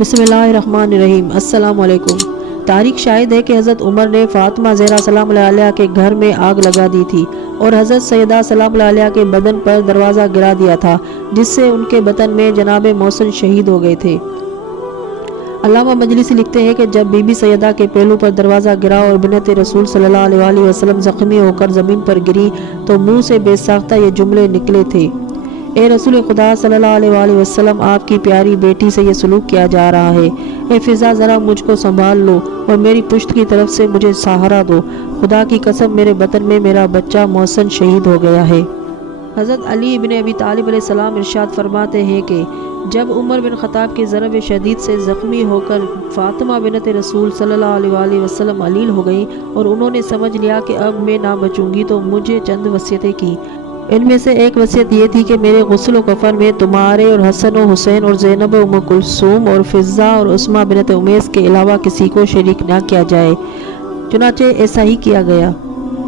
بسم اللہ الرحمن الرحیم۔ السلام علیکم۔ تاریخ شاہد ہے کہ حضرت عمر نے فاطمہ زہرا سلام اللہ علیہ کے گھر میں آگ لگا دی تھی اور حضرت سیدہ سلام اللہ علیہ کے بدن پر دروازہ گرا دیا تھا، جس سے ان کے بدن میں جناب محسن شہید ہو گئے تھے۔ علامہ مجلسی لکھتے ہیں کہ جب بی بی سیدہ کے پہلو پر دروازہ گرا اور بنت رسول صلی اللہ علیہ وسلم زخمی ہو کر زمین پر گری تو منہ سے بے ساختہ یہ جملے نکلے تھے: اے رسول خدا صلی اللہ علیہ وسلم، آپ کی پیاری بیٹی سے یہ سلوک کیا جا رہا ہے۔ اے فضا، ذرا مجھ کو سنبھال لو اور میری پشت کی طرف سے مجھے سہارا دو۔ خدا کی قسم، میرے بطن میں میرا بچہ محسن شہید ہو گیا ہے۔ حضرت علی ابن ابی طالب علیہ السلام ارشاد فرماتے ہیں کہ جب عمر بن خطاب کی ضرب شدید سے زخمی ہو کر فاطمہ بنت رسول صلی اللہ علیہ وسلم علیل ہو گئی اور انہوں نے سمجھ لیا کہ اب میں نہ بچوں گی، تو مجھے چند وصیتیں کی۔ ان میں سے ایک وصیت یہ تھی کہ میرے غسل و کفن میں تمہارے اور حسن و حسین اور زینب ام کلثوم اور فضہ اور عثمہ بنت امیس کے علاوہ کسی کو شریک نہ کیا جائے۔ چنانچہ ایسا ہی کیا گیا۔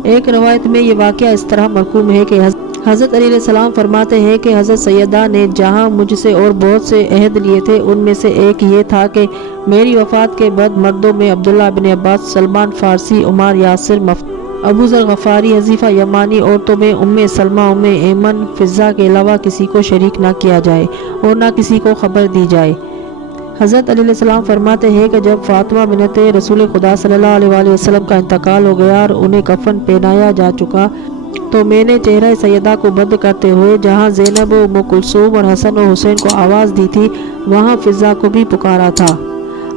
ایک روایت میں یہ واقعہ اس طرح مرقوم ہے کہ حضرت علی علیہ السلام فرماتے ہیں کہ حضرت سیدہ نے جہاں مجھ سے اور بہت سے عہد لیے تھے، ان میں سے ایک یہ تھا کہ میری وفات کے بعد مردوں میں عبداللہ بن عباس، سلمان فارسی، عمار یاسر، ابو ذر غفاری، حذیفہ یمانی، عورتوں میں ام سلمہ، ام ایمن، فضہ کے علاوہ کسی کو شریک نہ کیا جائے اور نہ کسی کو خبر دی جائے۔ حضرت علی علیہ السلام فرماتے ہیں کہ جب فاطمہ بنت رسول خدا صلی اللہ علیہ وسلم کا انتقال ہو گیا اور انہیں کفن پہنایا جا چکا، تو میں نے چہرہ سیدہ کو بند کرتے ہوئے جہاں زینب و ام کلثوم اور حسن و حسین کو آواز دی تھی، وہاں فضہ کو بھی پکارا تھا: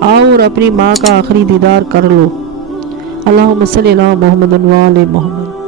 آؤ اور اپنی ماں کا آخری دیدار کر لو۔ اللہم صلی علی محمد و آل محمد۔